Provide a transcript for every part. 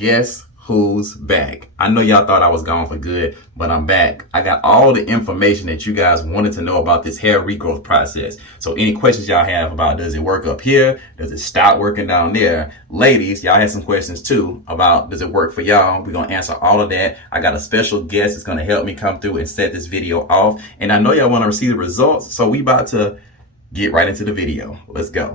guess who's back? I know y'all thought I was gone for good, but I'm back. I got all the information that you guys wanted to know about this hair regrowth process. So any questions y'all have about, does it work up here? Does it stop working down there? Ladies, y'all had some questions too about, does it work for y'all? We're gonna answer all of that. I got a special guest that's gonna help me come through and set this video off. And I know y'all wanna receive the results, so we about to get right into the video. Let's go.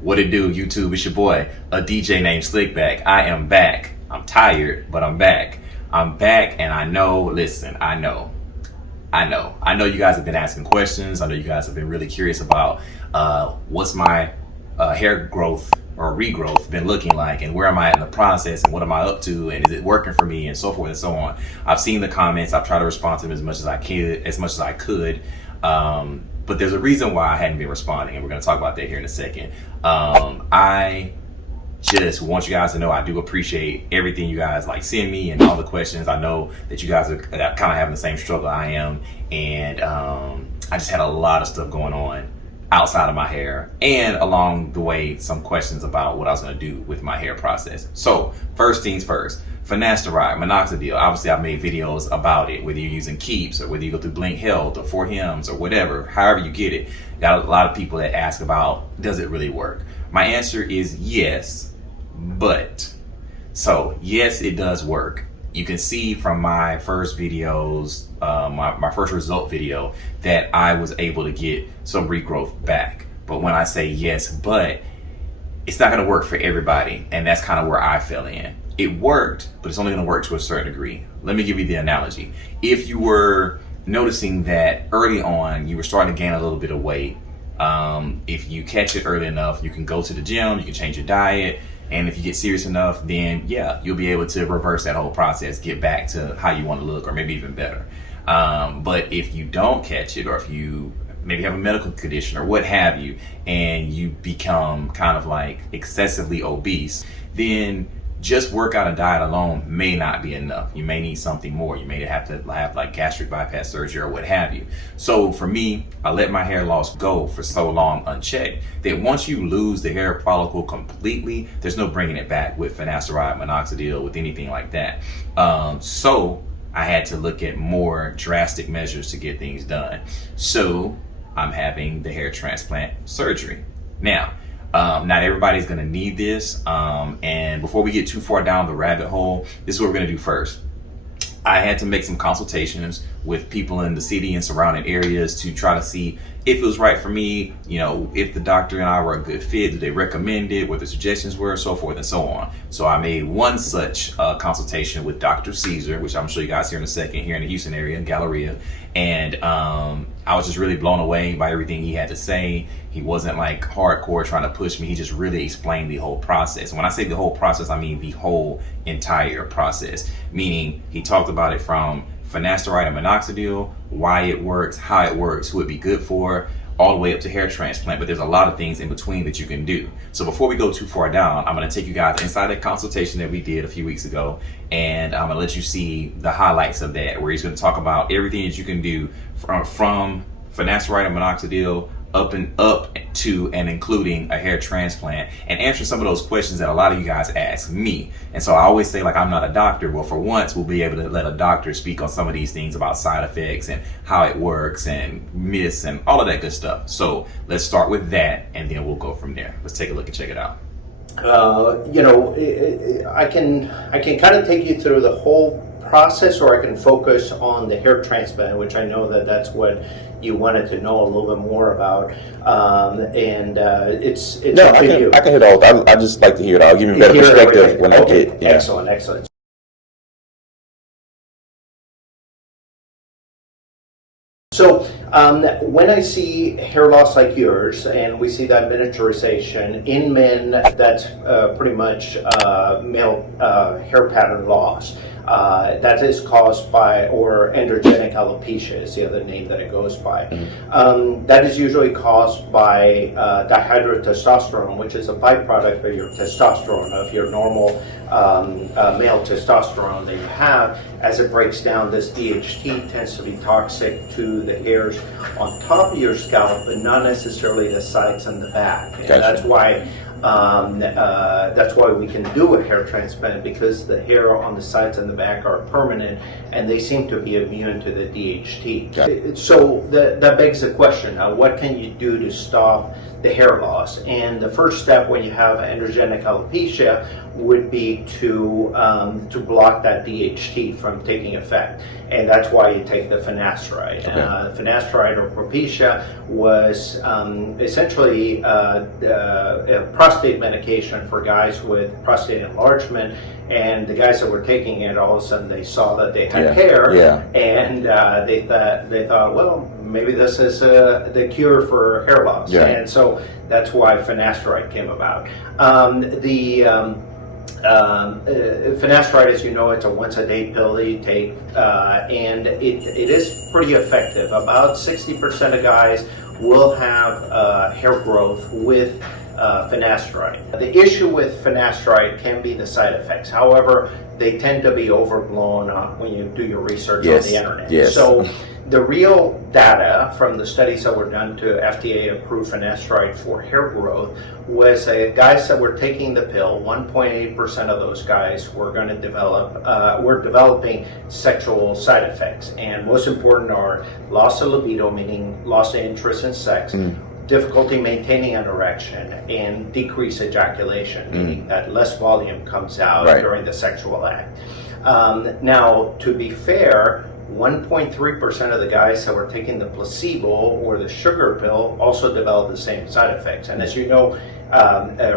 What it do, YouTube? It's your boy, a DJ named Slickback. I am back. I'm tired, but I'm back. I'm back, and I know, listen, I know you guys have been asking questions. I know you guys have been really curious about what's my hair growth or regrowth been looking like, and where am I in the process, and what am I up to, and is it working for me, and so forth and so on. I've seen the comments. I've tried to respond to them as much as I could. But there's a reason why I hadn't been responding, and we're going to talk about that here in a second. I just want you guys to know I do appreciate everything you guys like send me and all the questions. I know that you guys are kind of having the same struggle I am, and I just had a lot of stuff going on outside of my hair, and along the way some questions about what I was going to do with my hair process. So first things first, Finasteride, Minoxidil. Obviously I've made videos about it, whether you're using Keeps or whether you go through Blink Health or 4Hims or whatever, however you get it. Got a lot of people that ask about, does it really work? My answer is yes, but. So yes, it does work. You can see from my first videos, my first result video, that I was able to get some regrowth back. But when I say yes, but, it's not going to work for everybody, and that's kind of where I fell in. It worked, but it's only going to work to a certain degree. Let me give you the analogy. If you were noticing that early on you were starting to gain a little bit of weight, if you catch it early enough, you can go to the gym, you can change your diet, and if you get serious enough, then yeah, you'll be able to reverse that whole process, get back to how you want to look, or maybe even better. But if you don't catch it, or if you maybe have a medical condition or what have you, and you become kind of like excessively obese, then just workout and diet alone may not be enough. You may need something more. You may have to have like gastric bypass surgery or what have you. So for me, I let my hair loss go for so long unchecked that once you lose the hair follicle completely, there's no bringing it back with Finasteride, Minoxidil, with anything like that. So I had to look at more drastic measures to get things done. So I'm having the hair transplant surgery. Now, not everybody's gonna need this, and before we get too far down the rabbit hole, this is what we're gonna do first. I had to make some consultations with people in the city and surrounding areas to try to see if it was right for me, you know, if the doctor and I were a good fit, did they recommend it, what the suggestions were, so forth and so on. So I made one such consultation with Dr. Caesar, which I'm gonna show you guys here in a second, here in the Houston area, in Galleria. And I was just really blown away by everything he had to say. He wasn't like hardcore trying to push me. He just really explained the whole process. And when I say the whole process, I mean the whole entire process, meaning he talked about it from Finasteride and Monoxidil, why it works, how it works, who it'd be good for, all the way up to hair transplant. But there's a lot of things in between that you can do. So before we go too far down, I'm gonna take you guys inside that consultation that we did a few weeks ago, and I'm gonna let you see the highlights of that, where he's gonna talk about everything that you can do from Finasteride and Minoxidil up to and including a hair transplant, and answer some of those questions that a lot of you guys ask me. And so I always say, like, I'm not a doctor. Well, for once, we'll be able to let a doctor speak on some of these things about side effects and how it works and myths and all of that good stuff. So let's start with that, and then we'll go from there. Let's take a look and check it out. You know, I can kind of take you through the whole process, or I can focus on the hair transplant, which I know that that's what you wanted to know a little bit more about. It's no, up to you. I can hit all. I just like to hear it all. Give me a better perspective when I get. Yeah. Excellent. So when I see hair loss like yours, and we see that miniaturization in men, that's pretty much male hair pattern loss. That is caused by, or androgenic alopecia is the other name that it goes by. That is usually caused by dihydrotestosterone, which is a byproduct of your testosterone, of your normal male testosterone that you have, as it breaks down, this DHT tends to be toxic to the hairs on top of your scalp, but not necessarily the sides and the back. And Gotcha. that's why we can do a hair transplant, because the hair on the sides and the back are permanent, and they seem to be immune to the DHT. Gotcha. So that begs the question: now, what can you do to stop the hair loss? And the first step when you have androgenic alopecia would be to block that DHT from taking effect, and that's why you take the finasteride. Okay. Finasteride or Propecia was essentially a prostate medication for guys with prostate enlargement, and the guys that were taking it, all of a sudden they saw that they had hair, and they thought, well, maybe this is the cure for hair loss, and so that's why finasteride came about. Finasteride, as you know, it's a once-a-day pill that you take, and it is pretty effective. About 60% of guys will have hair growth with finasteride. The issue with finasteride can be the side effects. However, they tend to be overblown when you do your research on the internet. So the real data from the studies that were done to FDA approve finasteride for hair growth was guys that were taking the pill, 1.8% of those guys were going to were developing sexual side effects. And most important are loss of libido, meaning loss of interest in sex, difficulty maintaining an erection, and decreased ejaculation, meaning that less volume comes out during the sexual act. Now, to be fair, 1.3% of the guys that were taking the placebo or the sugar pill also developed the same side effects. And as you know,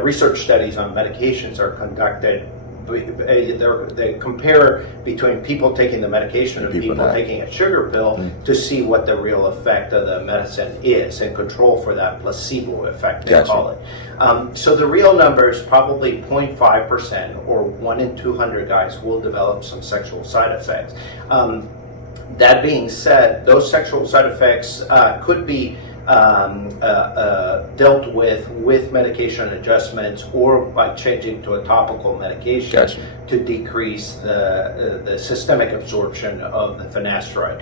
research studies on medications are conducted. They compare between people taking the medication and people taking a sugar pill to see what the real effect of the medicine is and control for that placebo effect, they call it. So the real number is probably 0.5%, or 1 in 200 guys will develop some sexual side effects. That being said, those sexual side effects could be dealt with medication adjustments, or by changing to a topical medication to decrease the systemic absorption of the finasteride.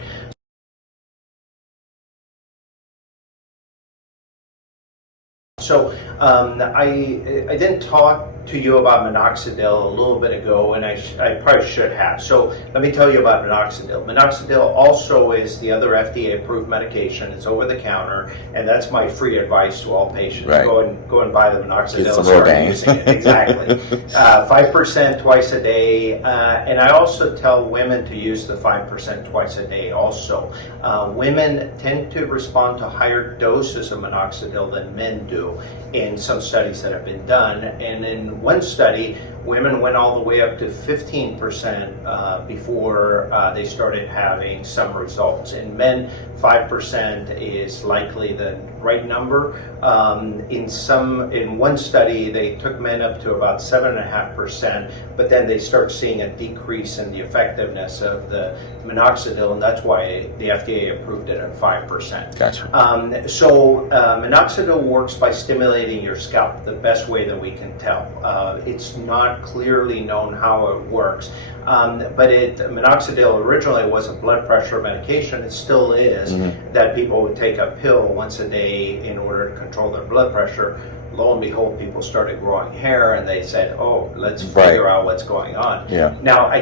So I didn't talk to you about Minoxidil a little bit ago, and I probably should have. So let me tell you about Minoxidil. Minoxidil also is the other FDA-approved medication. It's over the counter, and that's my free advice to all patients. Go and buy the Minoxidil and start using it. Exactly. 5% twice a day, and I also tell women to use the 5% twice a day also. Women tend to respond to higher doses of Minoxidil than men do in some studies that have been done, and in one study, women went all the way up to 15% before they started having some results. In men, 5% is likely the right number. In one study, they took men up to about 7.5%, but then they start seeing a decrease in the effectiveness of the Minoxidil, and that's why the FDA approved it at 5%. So Minoxidil works by stimulating your scalp, the best way that we can tell. It's not clearly known how it works, but Minoxidil originally was a blood pressure medication. It still is, that people would take a pill once a day in order to control their blood pressure. Lo and behold, people started growing hair, and they said, "Oh, let's figure out what's going on." Now, I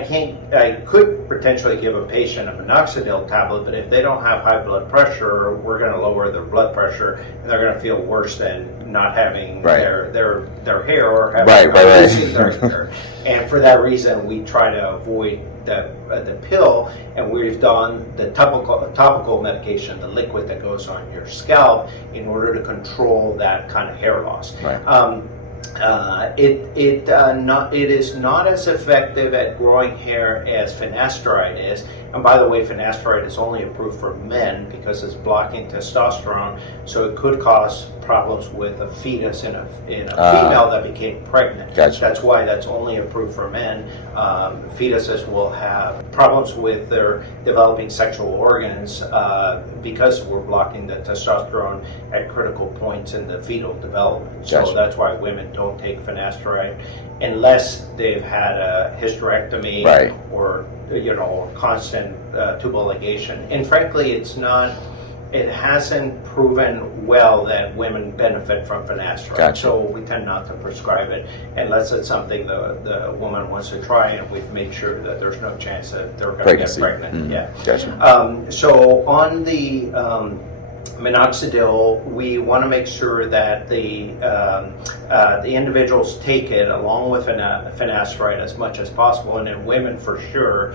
could potentially give a patient a Minoxidil tablet, but if they don't have high blood pressure, we're going to lower their blood pressure, and they're going to feel worse than not having their hair, or having losing their hair. And for that reason, we try to avoid the pill, and we've done the topical medication, the liquid that goes on your scalp, in order to control that kind of hair loss. It is not as effective at growing hair as finasteride is. And by the way, finasteride is only approved for men because it's blocking testosterone, so it could cause problems with a fetus in a female that became pregnant. That's why that's only approved for men. Fetuses will have problems with their developing sexual organs because we're blocking the testosterone at critical points in the fetal development. So that's why women women don't take finasteride unless they've had a hysterectomy Right. or constant tubal ligation. And frankly, it hasn't proven well that women benefit from finasteride. Gotcha. So we tend not to prescribe it unless it's something the woman wants to try, and we've made sure that there's no chance that they're going to get pregnant. Mm-hmm. Yeah. Gotcha. So on the Minoxidil, we want to make sure that the individuals take it along with finasteride as much as possible, and in women for sure,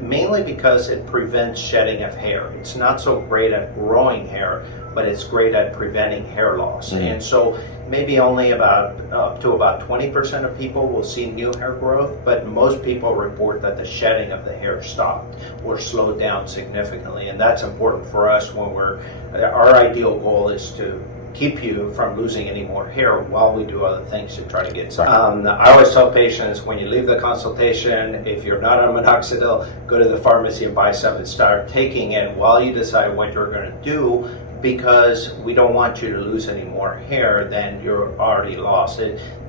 mainly because it prevents shedding of hair. It's not so great at growing hair, but it's great at preventing hair loss. Mm-hmm. And so maybe only up to about 20% of people will see new hair growth, but most people report that the shedding of the hair stopped or slowed down significantly, and that's important for us when our ideal goal is to keep you from losing any more hair while we do other things to try to get some. I always tell patients, when you leave the consultation, if you're not on Minoxidil, go to the pharmacy and buy some and start taking it while you decide what you're going to do, because we don't want you to lose any more hair than you're already lost.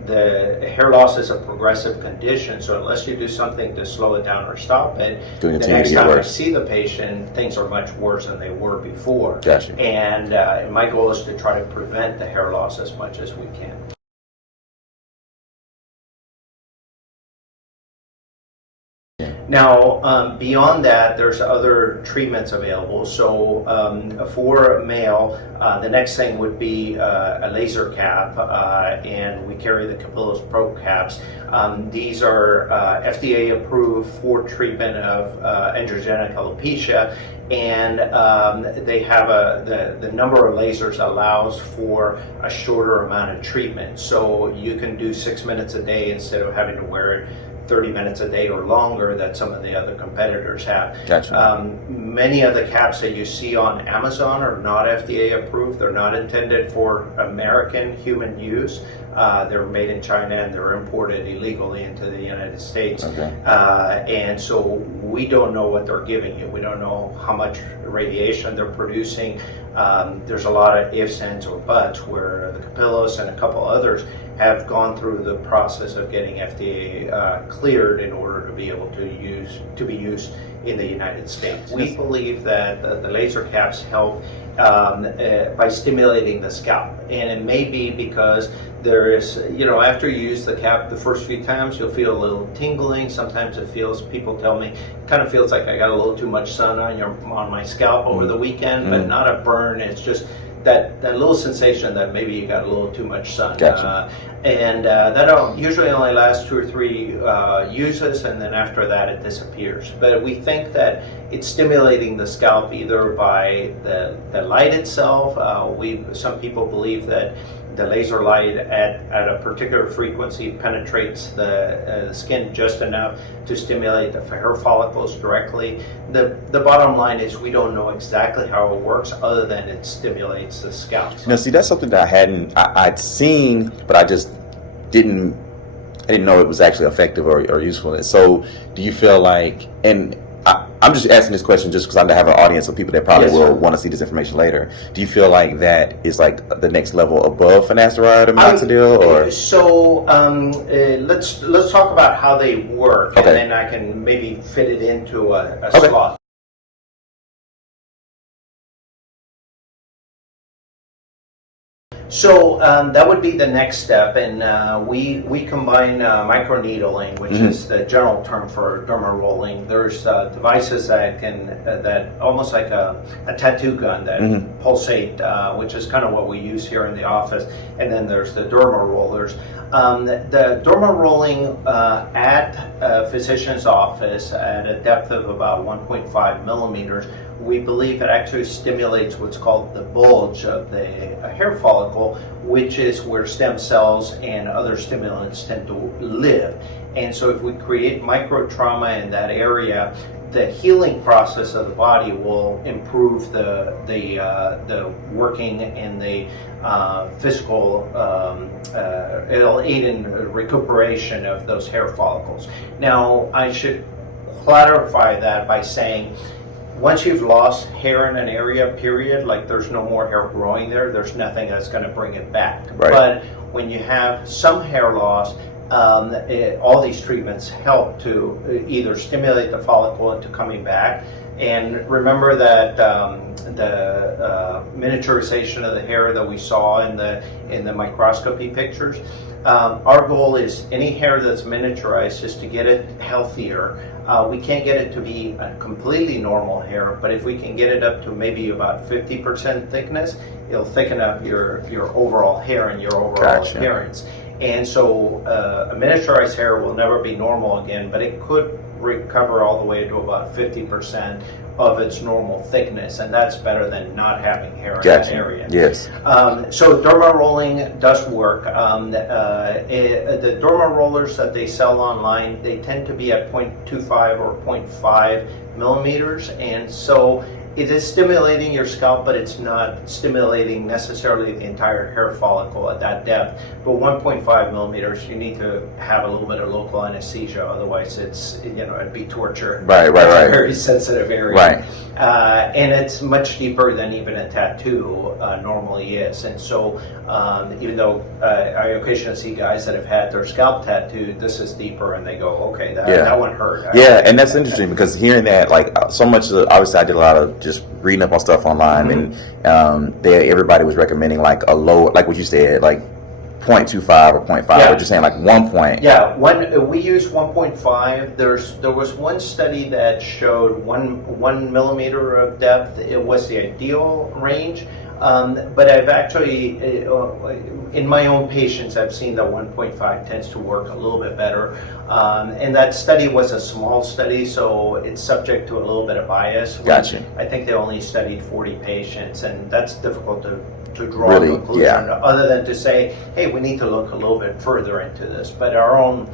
The hair loss is a progressive condition, so unless you do something to slow it down or stop it, the next time I see the patient, things are much worse than they were before. Gotcha. And my goal is to try to prevent the hair loss as much as we can. Now, beyond that, there's other treatments available. So for male, the next thing would be a laser cap, and we carry the Capillus Pro caps. These are FDA approved for treatment of androgenic alopecia, and they have the number of lasers allows for a shorter amount of treatment. So you can do 6 minutes a day instead of having to wear it 30 minutes a day or longer that some of the other competitors have. Gotcha. Many of the caps that you see on Amazon are not FDA approved. They're not intended for American human use. They're made in China and they're imported illegally into the United States. Okay. And so we don't know what they're giving you. We don't know how much radiation they're producing. There's a lot of ifs, ands, or buts, where the Capillus and a couple others have gone through the process of getting FDA cleared in order to be able to be used in the United States. We believe that the laser caps help by stimulating the scalp, and it may be because there is, after you use the cap the first few times, you'll feel a little tingling. Sometimes people tell me, it kind of feels like I got a little too much sun on my scalp over the weekend, but not a burn. It's just that little sensation that maybe you got a little too much sun. Gotcha. And that usually only lasts 2 or 3 uses, and then after that it disappears. But we think that it's stimulating the scalp either by the light itself. Some people believe that the laser light at a particular frequency penetrates the skin just enough to stimulate the hair follicles directly. The bottom line is we don't know exactly how it works, other than it stimulates the scalp. Now, see, that's something that I'd seen, but I didn't know it was actually effective or useful. So do you feel like, and I'm just asking this question just because I have an audience of people that probably will want to see this information later. Do you feel like that is like the next level above finasteride or Minoxidil, or? So let's talk about how they work, Okay. and then I can maybe fit it into a Okay. slot. So that would be the next step, and we combine microneedling, which is the general term for derma rolling. There's devices that almost like a tattoo gun that pulsate, which is kind of what we use here in the office. And then there's the derma rollers. The derma rolling at a physician's office at a depth of about 1.5 millimeters, we believe it actually stimulates what's called the bulge of the hair follicle, which is where stem cells and other stimulants tend to live. And so if we create micro trauma in that area, the healing process of the body will improve the working and the physical, it'll aid in recuperation of those hair follicles. Now, I should clarify that by saying, once you've lost hair in an area, period, like there's no more hair growing there, there's nothing that's going to bring it back. Right. But when you have some hair loss, all these treatments help to either stimulate the follicle into coming back. And remember that the miniaturization of the hair that we saw in the microscopy pictures. Our goal is any hair that's miniaturized is to get it healthier. We can't get it to be a completely normal hair, but if we can get it up to maybe about 50% thickness, it'll thicken up your overall hair and your overall appearance. And so a miniaturized hair will never be normal again, but it could recover all the way to about 50% of its normal thickness, and that's better than not having hair in that area. Yes. So derma rolling does work. The derma rollers that they sell online, they tend to be at 0.25 or 0.5 millimeters, and so it is stimulating your scalp, but it's not stimulating necessarily the entire hair follicle at that depth. But 1.5 millimeters, you need to have a little bit of local anesthesia, otherwise it's, it'd be torture. Right. It's a very sensitive area. Right. And it's much deeper than even a tattoo normally is. And so even though I occasionally see guys that have had their scalp tattooed, this is deeper, and they go, okay, that one hurt. And that's interesting, because hearing that, like, so much of, obviously I did a lot of just reading up on stuff online, and everybody was recommending like a low, like what you said, like 0.25 or 0.5, or just saying like 1 point. Yeah, we use 1.5. There was one study that showed one millimeter of depth. It was the ideal range. But I've actually, in my own patients, I've seen that 1.5 tends to work a little bit better. And that study was a small study, so it's subject to a little bit of bias. Gotcha. I think they only studied 40 patients, and that's difficult to draw really, a conclusion other than to say, hey, we need to look a little bit further into this. But our own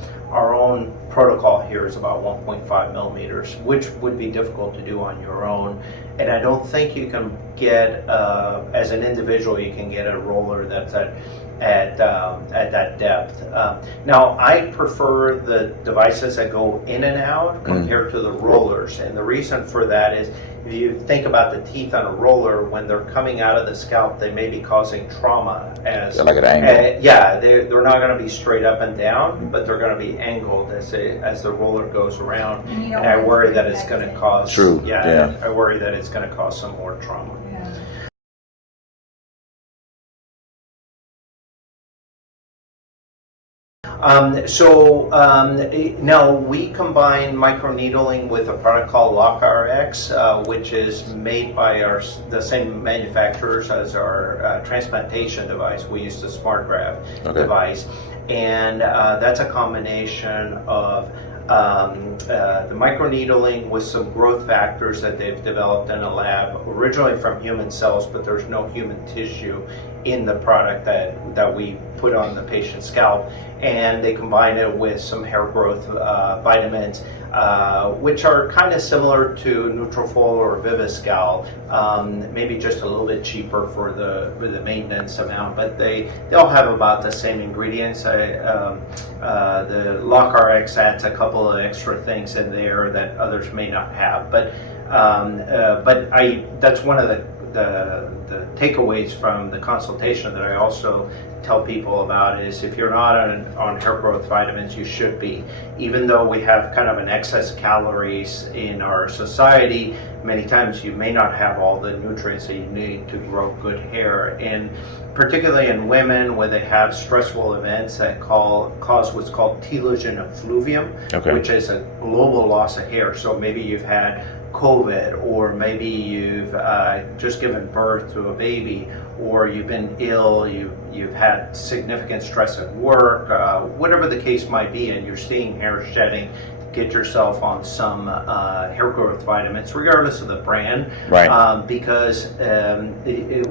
protocol here is about 1.5 millimeters, which would be difficult to do on your own. And I don't think you can get, as an individual, you can get a roller that's at that depth. Now, I prefer the devices that go in and out compared to the rollers. And the reason for that is, if you think about the teeth on a roller, when they're coming out of the scalp, they may be causing trauma. Like an angle. They're not going to be straight up and down, but they're going to be angled as the roller goes around. And I worry that it's going to cause. I worry that it's going to cause some more trauma. Now we combine microneedling with a product called LockRx, which is made by the same manufacturers as our transplantation device. We use the SmartGraft device, and that's a combination of the microneedling with some growth factors that they've developed in a lab, originally from human cells, but there's no human tissue in the product that we put on the patient's scalp, and they combine it with some hair growth vitamins, which are kind of similar to Nutrafol or Viviscal, maybe just a little bit cheaper for the maintenance amount, but they'll have about the same ingredients. The LockRx adds a couple of extra things in there that others may not have, but that's one of the takeaways from the consultation that I also tell people about is, if you're not on hair growth vitamins, you should be. Even though we have kind of an excess calories in our society, many times you may not have all the nutrients that you need to grow good hair. And particularly in women, where they have stressful events that cause what's called telogen effluvium, which is a global loss of hair. So maybe you've had COVID, or maybe you've just given birth to a baby, or you've been ill, you've had significant stress at work, whatever the case might be, and you're seeing hair shedding, get yourself on some hair growth vitamins, regardless of the brand, because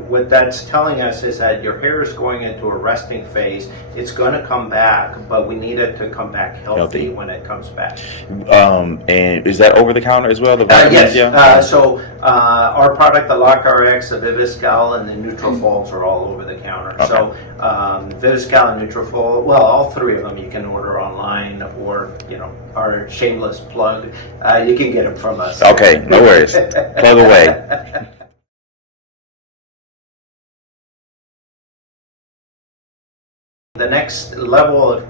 what that's telling us is that your hair is going into a resting phase. It's going to come back, but we need it to come back healthy when it comes back. And is that over the counter as well? The vitamins? Yes. So our product, the LockRx, the Viviscal, and the Nutrafols are all over the counter. So Viviscal and Nutrafol, well, all three of them you can order online, or our shameless plug, you can get them from us. Okay, no worries. Plug away. The next level of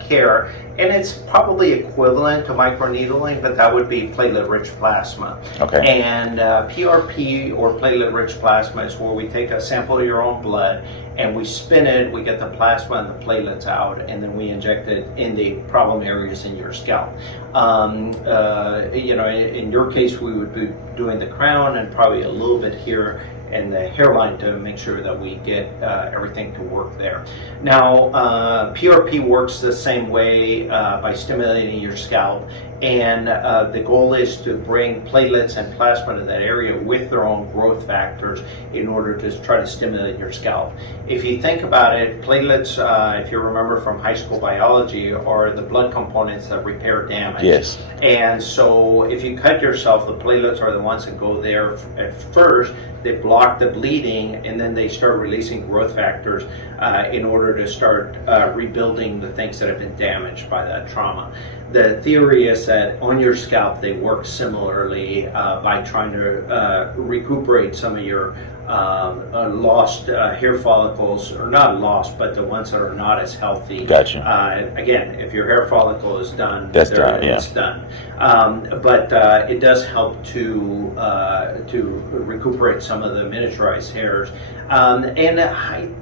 care, and it's probably equivalent to microneedling, but that would be platelet-rich plasma. Okay. And PRP, or platelet-rich plasma, is where we take a sample of your own blood and we spin it, we get the plasma and the platelets out, and then we inject it in the problem areas in your scalp. In your case, we would be doing the crown and probably a little bit here and the hairline to make sure that we get everything to work there. Now, PRP works the same way by stimulating your scalp, and the goal is to bring platelets and plasma to that area with their own growth factors in order to try to stimulate your scalp. If you think about it, platelets, if you remember from high school biology, are the blood components that repair damage. Yes. And so if you cut yourself, the platelets are the ones that go there at first. They block the bleeding, and then they start releasing growth factors in order to start rebuilding the things that have been damaged by that trauma. The theory is that on your scalp they work similarly by trying to recuperate some of your lost hair follicles, or not lost, but the ones that are not as healthy. Gotcha. Again, if your hair follicle is done, That's done, yeah. it's done. But it does help to recuperate some of the miniaturized hairs.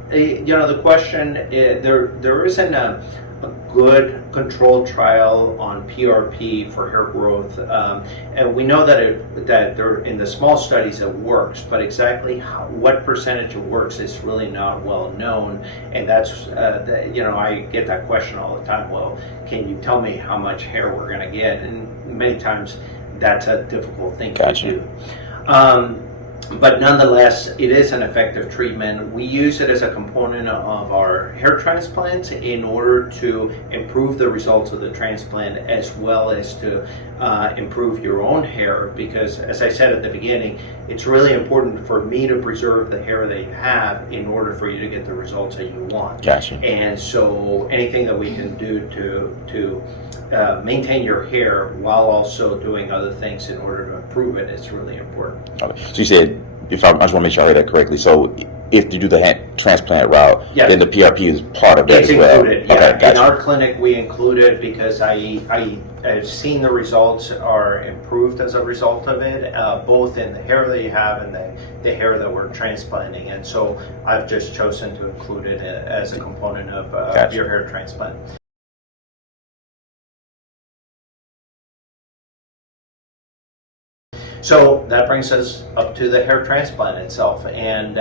The question is, there isn't a good controlled trial on PRP for hair growth, and we know that there in the small studies it works, but exactly what percentage it works is really not well known. And that's I get that question all the time. Well, can you tell me how much hair we're going to get? And many times that's a difficult thing Gotcha. to do. But nonetheless, it is an effective treatment. We use it as a component of our hair transplants in order to improve the results of the transplant, as well as to improve your own hair, because as I said at the beginning, it's really important for me to preserve the hair that you have in order for you to get the results that you want. Gotcha. And so anything that we can do to maintain your hair while also doing other things in order to improve it is really important. Okay. So you said, I just want to make sure I heard that correctly. So if you do the transplant route, yes, then the PRP is part of that it's as well. Included, yeah. Okay, gotcha. In our clinic, we include it because I've seen the results are improved as a result of it, both in the hair that you have and the hair that we're transplanting. And so I've just chosen to include it as a component of Gotcha. your hair transplant. So that brings us up to the hair transplant itself, and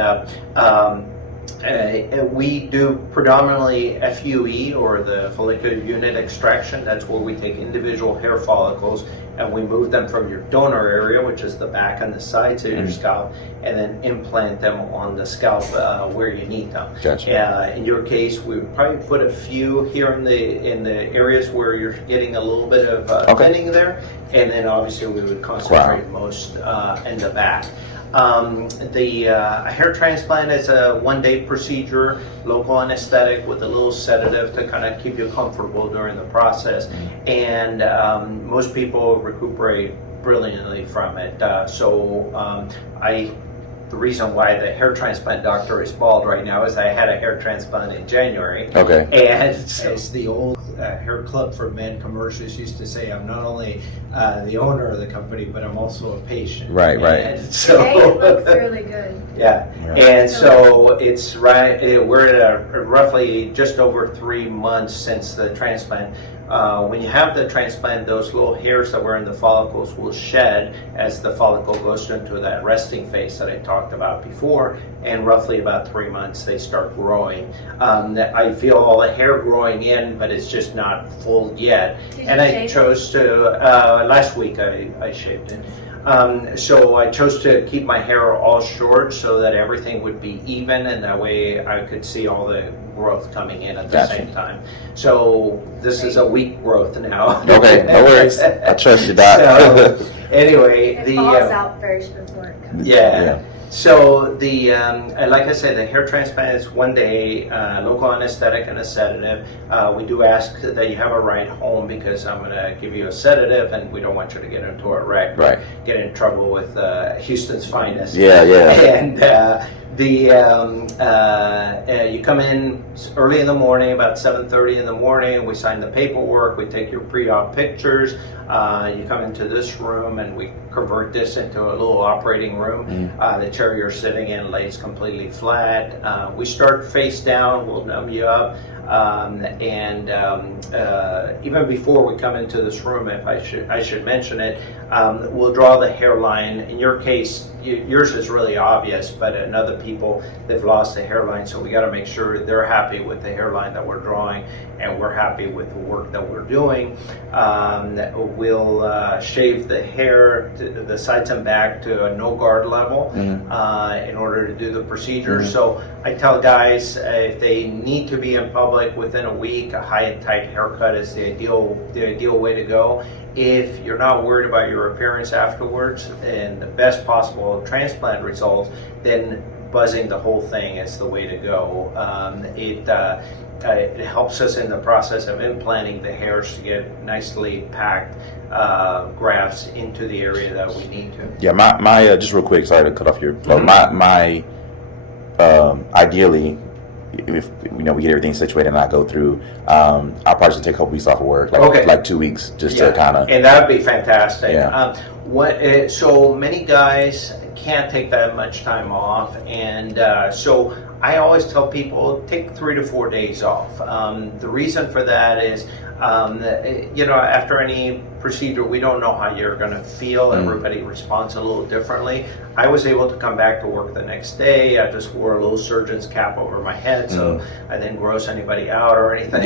we do predominantly F.U.E, or the follicular unit extraction. That's where we take individual hair follicles and we move them from your donor area, which is the back and the sides of your scalp, and then implant them on the scalp where you need them. Gotcha. In your case, we would probably put a few here in the areas where you're getting a little bit of thinning there, and then obviously we would concentrate most in the back. The hair transplant is a one-day procedure, local anesthetic with a little sedative to kind of keep you comfortable during the process, and most people recuperate brilliantly from it. The reason why the hair transplant doctor is bald right now is I had a hair transplant in January. Okay. And as the old Hair Club for Men commercials used to say, I'm not only the owner of the company, but I'm also a patient. Right, right. And so it looks really good. Yeah, Right. and so it's right. We're at roughly just over 3 months since the transplant. When you have the transplant, those little hairs that were in the follicles will shed as the follicle goes into that resting phase that I talked about before, and roughly about 3 months they start growing. I feel all the hair growing in, but it's just not full yet. And I chose to, last week I shaved it. So I chose to keep my hair all short so that everything would be even, and that way I could see all the growth coming in at the Gotcha. same time. So this is a weak growth now. Okay, no worries. I trust you, Doc. So, anyway, It falls out first before it comes. yeah. So the like I said, the hair transplant is one day, local anesthetic and a sedative. We do ask that you have a ride home because I'm going to give you a sedative, and we don't want you to get into a wreck, Right. get in trouble with Houston's finest. Yeah, yeah. And You come in early in the morning, about 7:30 in the morning. We sign the paperwork. We take your pre-op pictures. You come into this room, and we convert this into a little operating room. The chair you're sitting in lays completely flat. We start face down. We'll numb you up. Even before we come into this room, if I should mention it, we'll draw the hairline. In your case, yours is really obvious, but in other people, they've lost the hairline, so we got to make sure they're happy with the hairline that we're drawing, and we're happy with the work that we're doing. We'll shave the hair, the sides and back, to a no guard level in order to do the procedure. So I tell guys, if they need to be in public within a week, a high and tight haircut is the ideal way to go. If you're not worried about your appearance afterwards and the best possible transplant results, then buzzing the whole thing is the way to go. It helps us in the process of implanting the hairs to get nicely packed grafts into the area that we need to. Yeah, my just real quick, sorry to cut off your flow. My ideally, if we get everything situated and I go through, I'll probably just take a couple weeks off of work, like 2 weeks, just to kind of. And that would be fantastic. Yeah. So many guys can't take that much time off, and so I always tell people take 3 to 4 days off. The reason for that is, after any procedure, we don't know how you're going to feel. Everybody responds a little differently. I was able to come back to work the next day. I just wore a little surgeon's cap over my head, so I didn't gross anybody out or anything.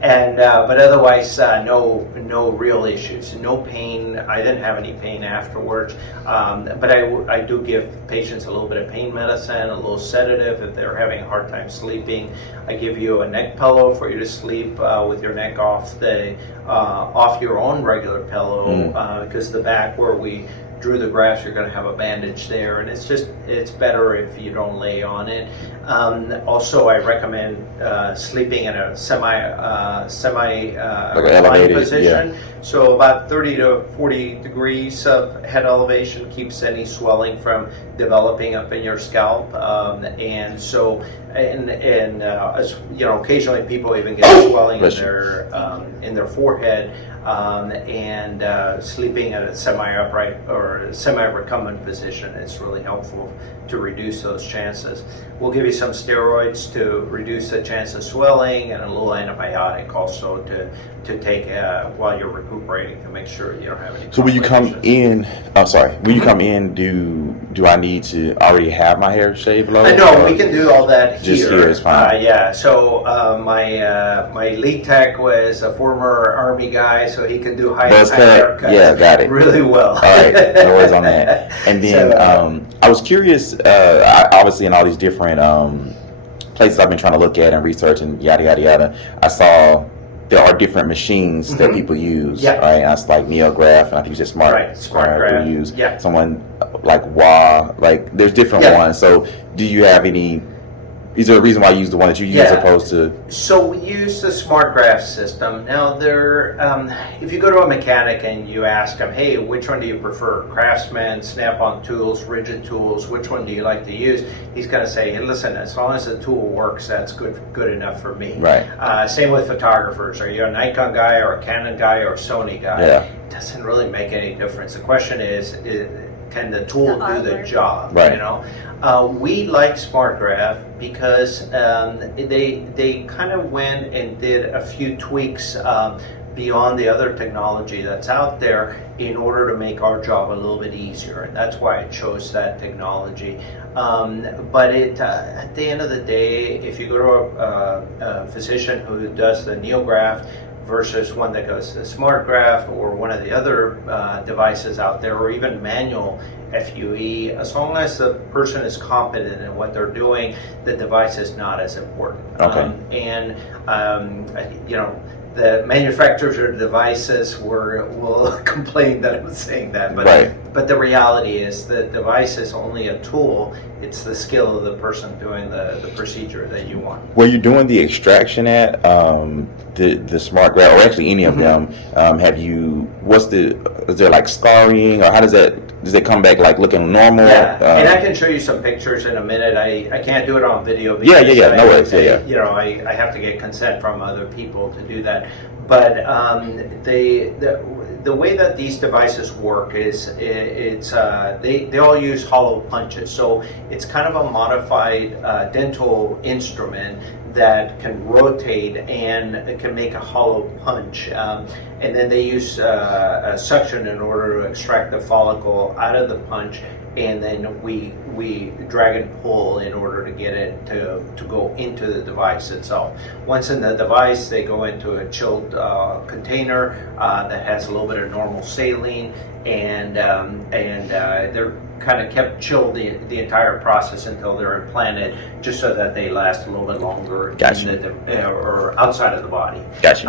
But otherwise, no real issues, no pain. I didn't have any pain afterwards. But I do give patients a little bit of pain medicine, a little sedative if they're having a hard time sleeping. I give you a neck pillow for you to sleep with your neck off your own regular pillow, because the back where we drew the grafts, you're going to have a bandage there, and it's better if you don't lay on it. Also, I recommend sleeping in a semi reclined position. So about 30 to 40 degrees of head elevation keeps any swelling from developing up in your scalp. Occasionally people even get swelling in their forehead. Sleeping at a semi-upright or semi-recumbent position is really helpful to reduce those chances. We'll give you some steroids to reduce the chance of swelling, and a little antibiotic also to take while you're recuperating to make sure you don't have any. So when you come in, when you come in, do I need to already have my hair shaved low? No, we can do all that here. Just here is fine. So my lead tech was a former Army guy, so he can do high haircuts. Yeah, got it. Really well. All right, no worries on that. And then I was curious, obviously in all these different places I've been trying to look at and research and yada yada yada, I saw there are different machines that people use, right? And that's like NeoGraft, and I think you said SmartGraft. Use someone like F.U.E, like there's different ones. So do you have any? Is there a reason why you use the one that you use opposed to? So we use the SmartGraft system. Now, if you go to a mechanic and you ask them, hey, which one do you prefer? Craftsman, Snap-on tools, rigid tools, which one do you like to use? He's going to say, hey, listen, as long as the tool works, that's good enough for me. Right. Same with photographers. Are you a Nikon guy or a Canon guy or a Sony guy? Yeah. It doesn't really make any difference. The question is can the tool do the job? Right. We like SmartGraft because they kind of went and did a few tweaks beyond the other technology that's out there in order to make our job a little bit easier, and that's why I chose that technology. But at the end of the day, if you go to a physician who does the NeoGraft versus one that goes to SmartGraft or one of the other devices out there, or even manual F.U.E, as long as the person is competent in what they're doing, the device is not as important. Okay. The manufacturers of devices will complain that I'm saying that, but the reality is the device is only a tool. It's the skill of the person doing the procedure that you want. Were you doing the extraction at the SmartGraft, or actually any of them? Is there like scarring, or how does that does it come back like looking normal? Yeah, and I can show you some pictures in a minute. I can't do it on video because no worries. you know, I have to get consent from other people to do that. But the way that these devices work is they all use hollow punches. So it's kind of a modified dental instrument that can rotate and it can make a hollow punch. And then they use a suction in order to extract the follicle out of the punch, and then we drag and pull in order to get it to go into the device itself. Once in the device, they go into a chilled container that has a little bit of normal saline, and they're kind of kept chilled the entire process until they're implanted, just so that they last a little bit longer or outside of the body. Gotcha.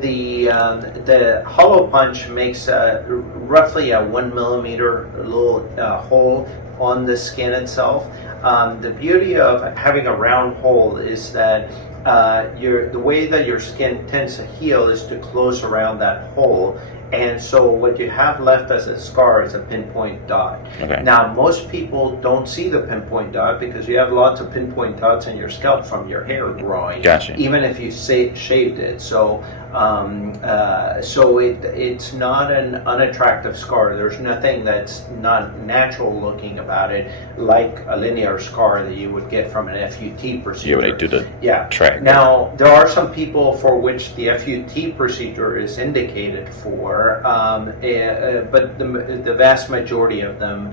The hollow punch makes roughly a 1 millimeter little hole on the skin itself. The beauty of having a round hole is that the way that your skin tends to heal is to close around that hole. And so what you have left as a scar is a pinpoint dot. Okay. Now, most people don't see the pinpoint dot because you have lots of pinpoint dots in your scalp from your hair growing. Gotcha. Even if you shaved it. So it's not an unattractive scar. There's nothing that's not natural looking about it, like a linear scar that you would get from an F.U.T. procedure. Yeah, when they do the track. Now, there are some people for which the F.U.T. procedure is indicated for, but the vast majority of them,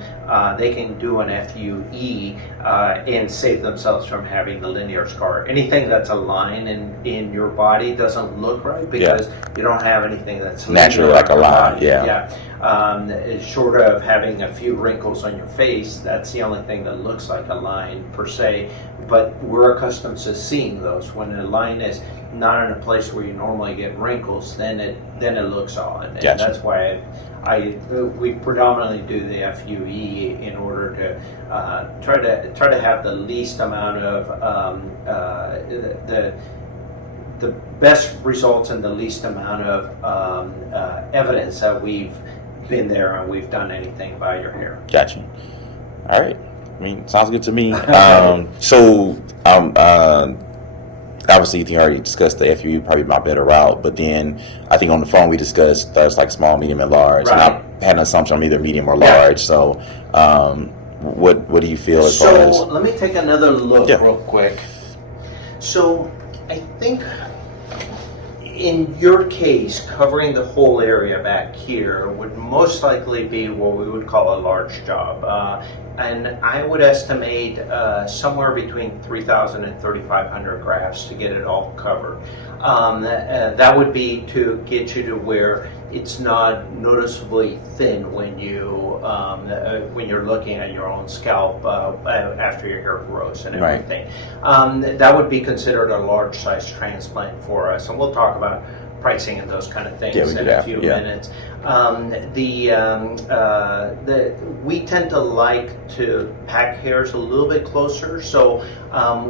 they can do an F.U.E. And save themselves from having the linear scar. Anything that's a line in your body doesn't look right because you don't have anything that's naturally like a line. Short of having a few wrinkles on your face, that's the only thing that looks like a line per se. But we're accustomed to seeing those. When a line is not in a place where you normally get wrinkles, then it looks odd. And that's why we predominantly do the F.U.E. in order to try to have the least amount of the best results and the least amount of evidence that we've been there and we've done anything about your hair. Gotcha. All right. I mean, sounds good to me. Obviously, you already discussed the F.U.E. probably my better route, but then I think on the phone we discussed there's like small, medium, and large. Right. And I had an assumption I'm either medium or large. So, what do you feel as far as? So let me take another look real quick. So I think in your case, covering the whole area back here would most likely be what we would call a large job. And I would estimate somewhere between 3,000 and 3,500 grafts to get it all covered. That would be to get you to where it's not noticeably thin when you're looking at your own scalp after your hair grows and everything. Right. That would be considered a large size transplant for us, and we'll talk about pricing and those kind of things in a few minutes. We tend to like to pack hairs a little bit closer, so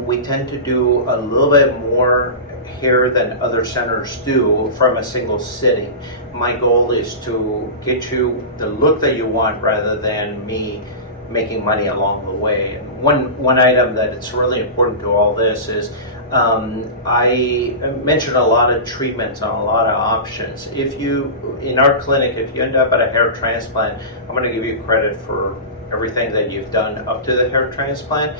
we tend to do a little bit more hair than other centers do from a single sitting. My goal is to get you the look that you want rather than me making money along the way. And one item that it's really important to all this is I mentioned a lot of treatments and a lot of options. In our clinic, if you end up at a hair transplant, I'm going to give you credit for everything that you've done up to the hair transplant,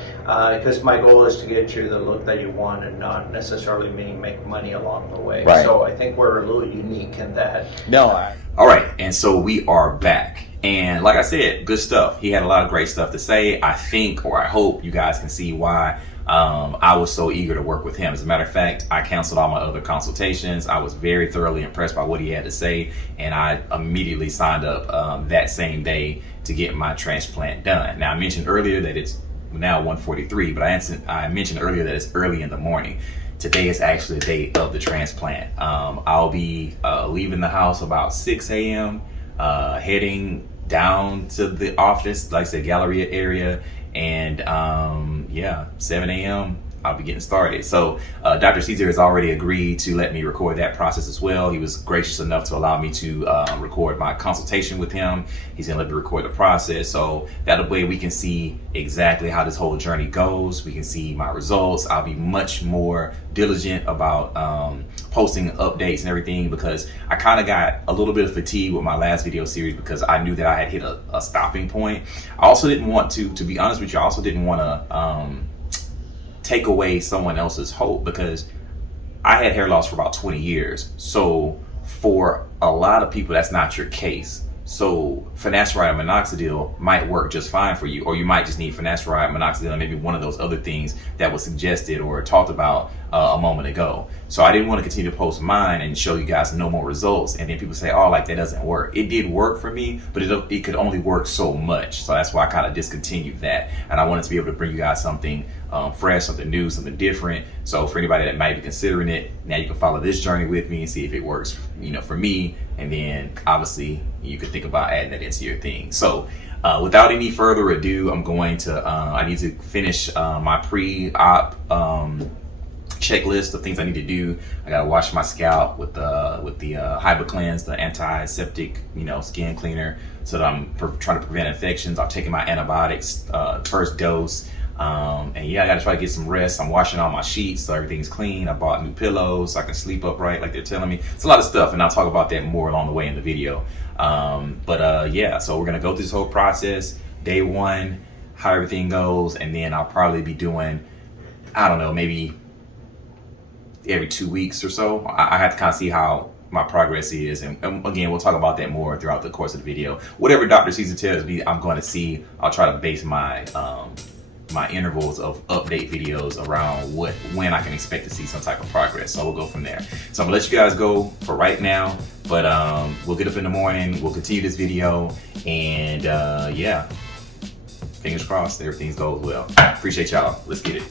because my goal is to get you the look that you want and not necessarily make money along the way. Right. So I think we're a little unique in that. All right, and so we are back. And like I said, good stuff. He had a lot of great stuff to say. I think, or I hope you guys can see why I was so eager to work with him. As a matter of fact, I canceled all my other consultations. I was very thoroughly impressed by what he had to say, and I immediately signed up that same day to get my transplant done. Now, I mentioned earlier that it's now 1:43, but I mentioned earlier that it's early in the morning. Today is actually the day of the transplant. I'll be leaving the house about 6 a.m., heading down to the office, like I said, Galleria area, and 7 a.m. I'll be getting started. So Dr. Caesar has already agreed to let me record that process as well. He was gracious enough to allow me to record my consultation with him. He's gonna let me record the process. So that way we can see exactly how this whole journey goes. We can see my results. I'll be much more diligent about posting updates and everything, because I kind of got a little bit of fatigue with my last video series because I knew that I had hit a stopping point. I also didn't want to be honest with you, I also didn't want to take away someone else's hope, because I had hair loss for about 20 years. So for a lot of people, that's not your case. So Finasteride and Minoxidil might work just fine for you, or you might just need Finasteride, Minoxidil, and maybe one of those other things that was suggested or talked about a moment ago. So I didn't want to continue to post mine and show you guys no more results, and then people say, oh, like that doesn't work. It did work for me, but it could only work so much. So that's why I kind of discontinued that, and I wanted to be able to bring you guys something fresh, something new, something different. So for anybody that might be considering it, now you can follow this journey with me and see if it works, for me, and then obviously you could think about adding that into your thing. So without any further ado, I'm going to I need to finish my pre-op checklist of things I need to do. I gotta wash my scalp with the HyperCleanse, the antiseptic skin cleaner, so that I'm trying to prevent infections. I've taken my antibiotics first dose. And yeah, I gotta try to get some rest. I'm washing all my sheets so everything's clean. I bought new pillows so I can sleep upright like they're telling me. It's a lot of stuff, and I'll talk about that more along the way in the video. Yeah, so we're gonna go through this whole process. Day one, how everything goes, and then I'll probably be doing, I don't know, maybe every 2 weeks or so. I have to kind of see how my progress is, and again, we'll talk about that more throughout the course of the video. Whatever Dr. Caesar tells me I'm going to see, I'll try to base my my intervals of update videos around when I can expect to see some type of progress. So we'll go from there. So I'm gonna let you guys go for right now, but we'll get up in the morning, we'll continue this video, and yeah, fingers crossed everything goes well. Appreciate y'all. Let's get it.